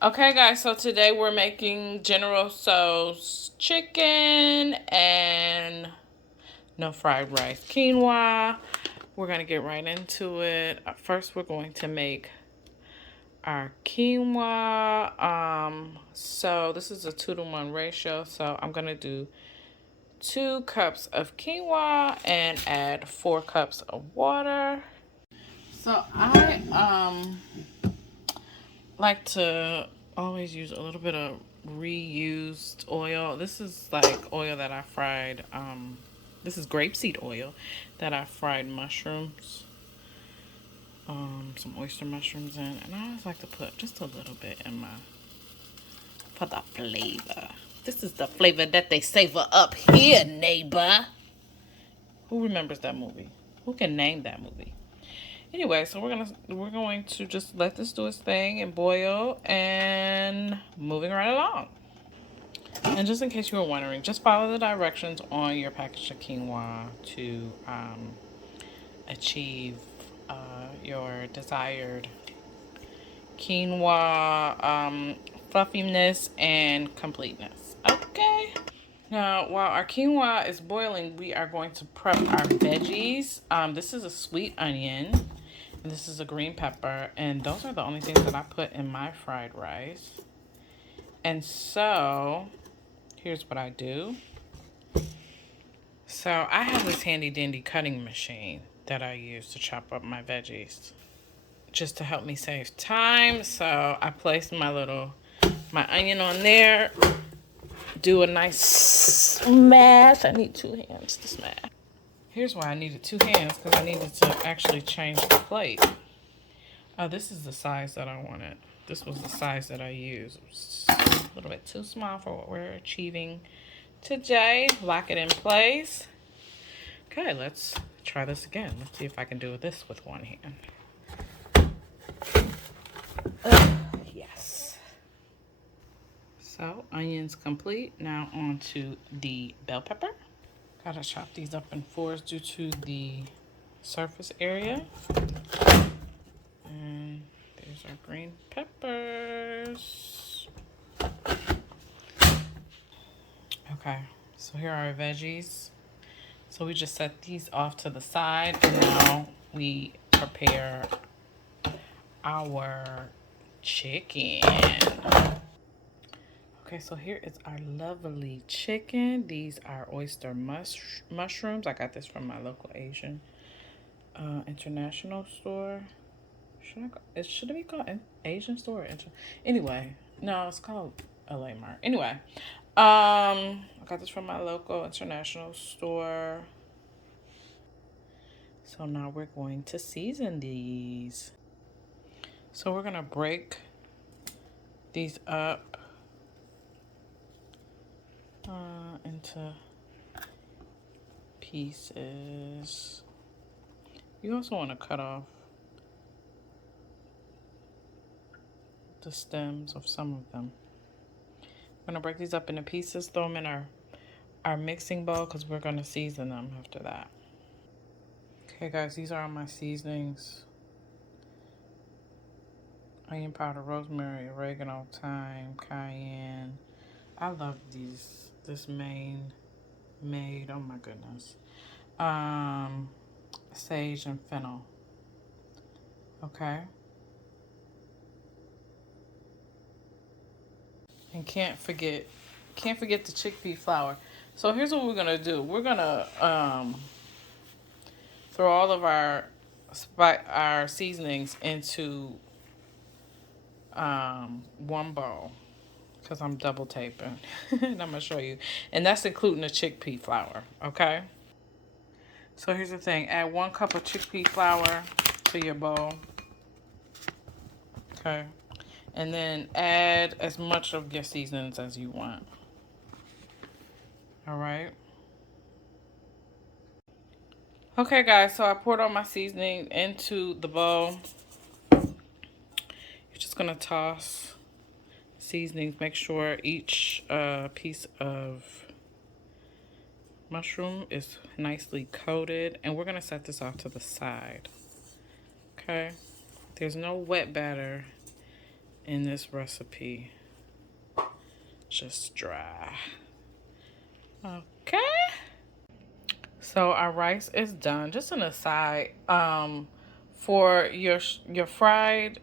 Okay, guys, so today we're making General Tso's chicken and no fried rice quinoa. We're going to get right into it. First, we're going to make our quinoa. So this is a 2-to-1 ratio. So I'm going to do 2 cups of quinoa and add 4 cups of water. So I like to always use a little bit of reused oil. This is like oil that I fried. This is grapeseed oil that I fried mushrooms, some oyster mushrooms in, and I always like to put just a little bit in my for the flavor. This is the flavor that they savor up here, neighbor. Who remembers that movie? Who can name that movie? Anyway, so we're going to just let this do its thing and boil and moving right along. And just in case you were wondering, just follow the directions on your package of quinoa to achieve your desired quinoa fluffiness and completeness. Okay. Now, while our quinoa is boiling, we are going to prep our veggies. This is a sweet onion. And this is a green pepper. And those are the only things that I put in my fried rice. And so, here's what I do. So, I have this handy dandy cutting machine that I use to chop up my veggies. Just to help me save time. So, I place my onion on there. Do a nice smash. I need 2 hands to smash. Here's why I needed 2 hands, because I needed to actually change the plate. This is the size that I wanted. This was the size that I used. It was a little bit too small for what we're achieving today. Lock it in place. Okay, let's try this again. Let's see if I can do this with one hand. Yes. So, onions complete. Now on to the bell pepper. Gotta chop these up in 4s due to the surface area. And there's our green peppers. Okay, so here are our veggies. So we just set these off to the side, and now we prepare our chicken. Okay, so here is our lovely chicken. These are oyster mushrooms. I got this from my local Asian international store. Should it be called an Asian store? Anyway, no, it's called LA Mart. Anyway, I got this from my local international store. So now we're going to season these. So we're gonna break these up into pieces. You also want to cut off the stems of some of them. I'm gonna break these up into pieces, throw them in our mixing bowl, because we're gonna season them after that. Okay guys, these are all my seasonings. Onion powder, rosemary, oregano, thyme, cayenne. I love this made, oh my goodness. Sage and fennel. Okay. And can't forget the chickpea flour. So here's what we're gonna do. We're gonna throw all of our seasonings into one bowl, because I'm double taping. And I'm gonna show you, and that's including the chickpea flour. Okay, so here's the thing: add 1 cup of chickpea flour to your bowl. Okay, and then add as much of your seasonings as you want. All right. Okay guys, so I poured all my seasoning into the bowl. You're just gonna toss seasonings. Make sure each piece of mushroom is nicely coated, and we're gonna set this off to the side. Okay, there's no wet batter in this recipe. Just dry. Okay. So our rice is done. Just an aside, for your fried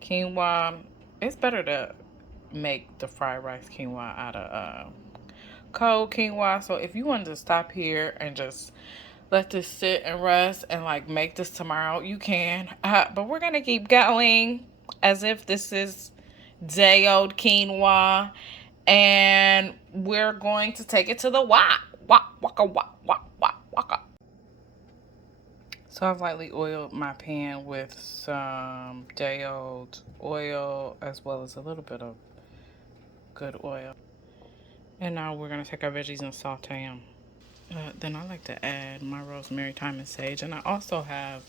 quinoa, it's better to make the fried rice quinoa out of cold quinoa. So if you wanted to stop here and just let this sit and rest and like make this tomorrow, you can. But we're gonna keep going as if this is day old quinoa, and we're going to take it to the wok. So I've lightly oiled my pan with some day old oil as well as a little bit of good oil. And now we're gonna take our veggies and saute them. Then I like to add my rosemary, thyme, and sage, and I also have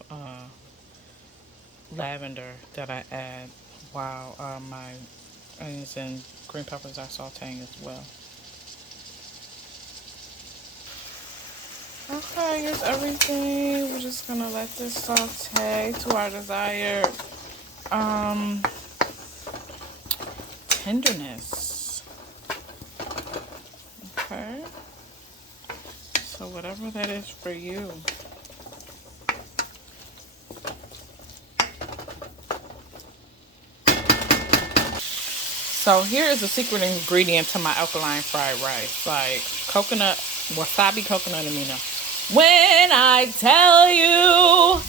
lavender that I add while my onions and green peppers are sauteing as well. Okay, here's everything. We're just gonna let this saute to our desired tenderness. Okay, so whatever that is for you. So here is the secret ingredient to my alkaline fried rice, like coconut, wasabi coconut amino. When I tell you,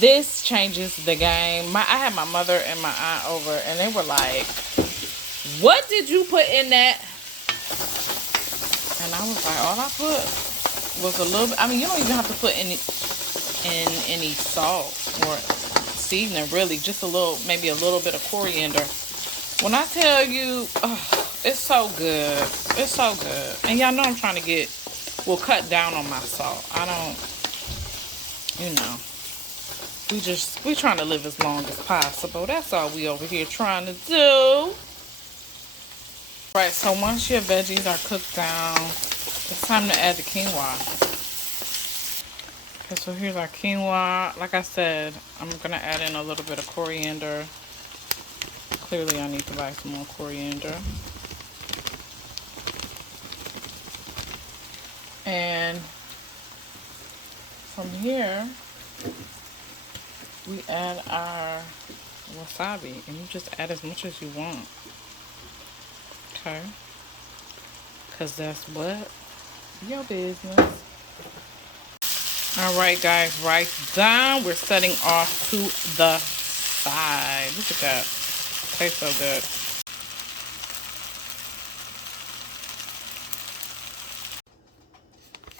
this changes the game. I had my mother and my aunt over, and they were like, "What did you put in that?" And I was like, "All I put was a little bit." I mean, you don't even have to put any salt or seasoning, really. Just a little, maybe a little bit of coriander. When I tell you, it's so good. It's so good. And y'all know I'm trying to cut down on my salt. I don't, we trying to live as long as possible. That's all we over here trying to do. Right, so once your veggies are cooked down, it's time to add the quinoa. Okay, so here's our quinoa. Like I said, I'm going to add in a little bit of coriander. Clearly, I need to buy some more coriander. And from here, we add our wasabi. And you just add as much as you want. Okay? Because that's what? Your business. Alright, guys. Rice done. We're setting off to the side. Look at that. Tastes so good.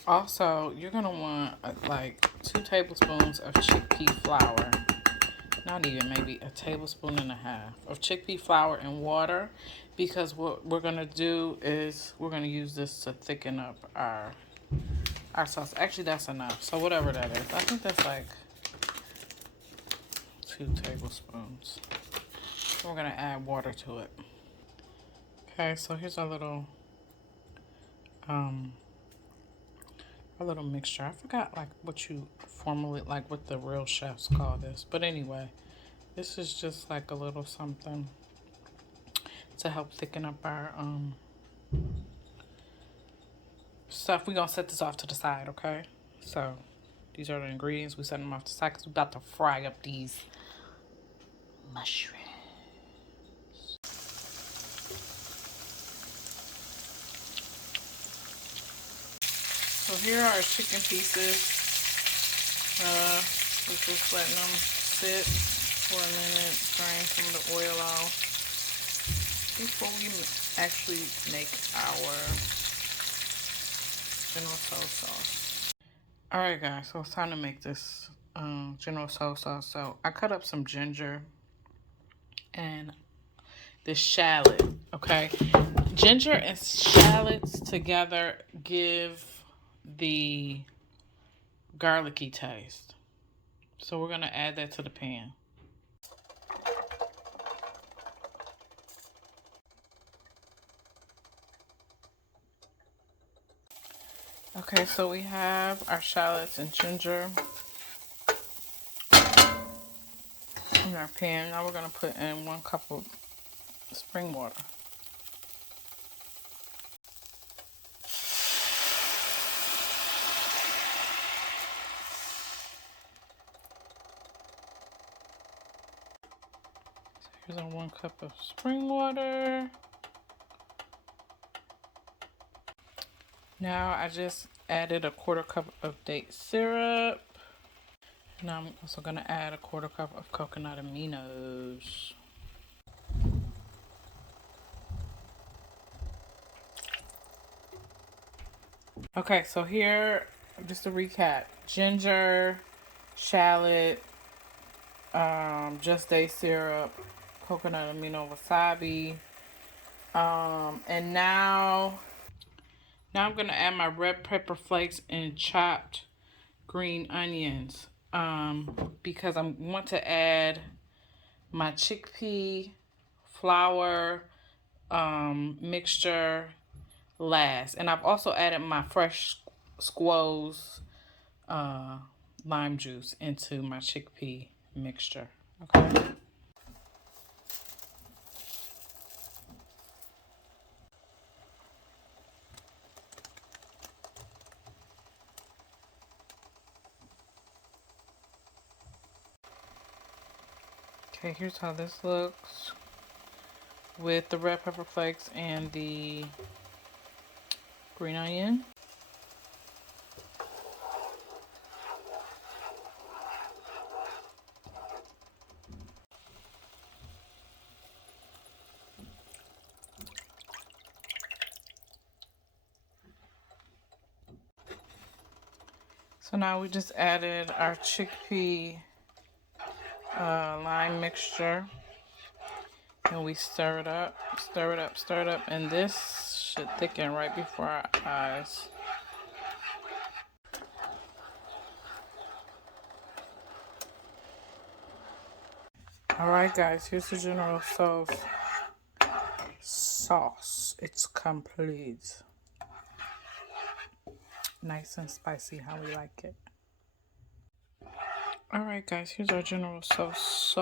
Also, you're gonna want like 2 tablespoons of chickpea flour. Not even, maybe a tablespoon and a half of chickpea flour and water, because what we're gonna do is we're gonna use this to thicken up our sauce. Actually, that's enough. So whatever that is, I think that's like 2 tablespoons. We're gonna add water to it. Okay, so here's our little mixture. I forgot like what you formally, like what the real chefs call this, but anyway, this is just like a little something to help thicken up our stuff. We're gonna set this off to the side, okay? So these are the ingredients. We set them off to the side because we're about to fry up these mushrooms. So here are our chicken pieces. We're just letting them sit for a minute, drain some of the oil off before we actually make our General Tso sauce. Alright guys, so it's time to make this General Tso sauce. So I cut up some ginger and this shallot, okay? Ginger and shallots together give the garlicky taste. So we're gonna add that to the pan. Okay, so we have our shallots and ginger. I'm our pan. Now we're going to put in 1 cup of spring water. So here's our 1 cup of spring water. Now I just added a 1/4 cup of date syrup. Now I'm also going to add a 1/4 cup of coconut aminos. Okay, so here, just to recap, ginger, shallot, just date syrup, coconut amino wasabi, and now I'm gonna add my red pepper flakes and chopped green onions, because I want to add my chickpea flour mixture last, and I've also added my fresh squoze lime juice into my chickpea mixture. Okay. Okay, here's how this looks with the red pepper flakes and the green onion. So now we just added our chickpea lime mixture, and we stir it up, stir it up, stir it up, and this should thicken right before our eyes. Alright guys, here's the General sauce. It's complete. Nice and spicy, how we like it. Alright guys, here's our General sauce.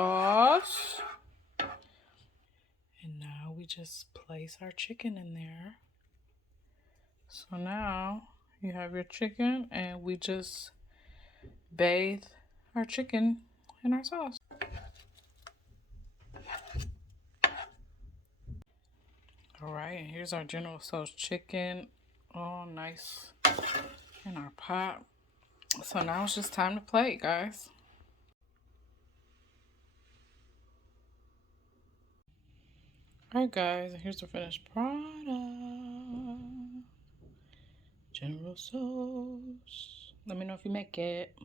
And now we just place our chicken in there. So now you have your chicken, and we just bathe our chicken in our sauce. Alright, and here's our General Tso's chicken, all nice in our pot. So now it's just time to plate, guys. Alright guys, and here's the finished product. General Tso's. Let me know if you make it.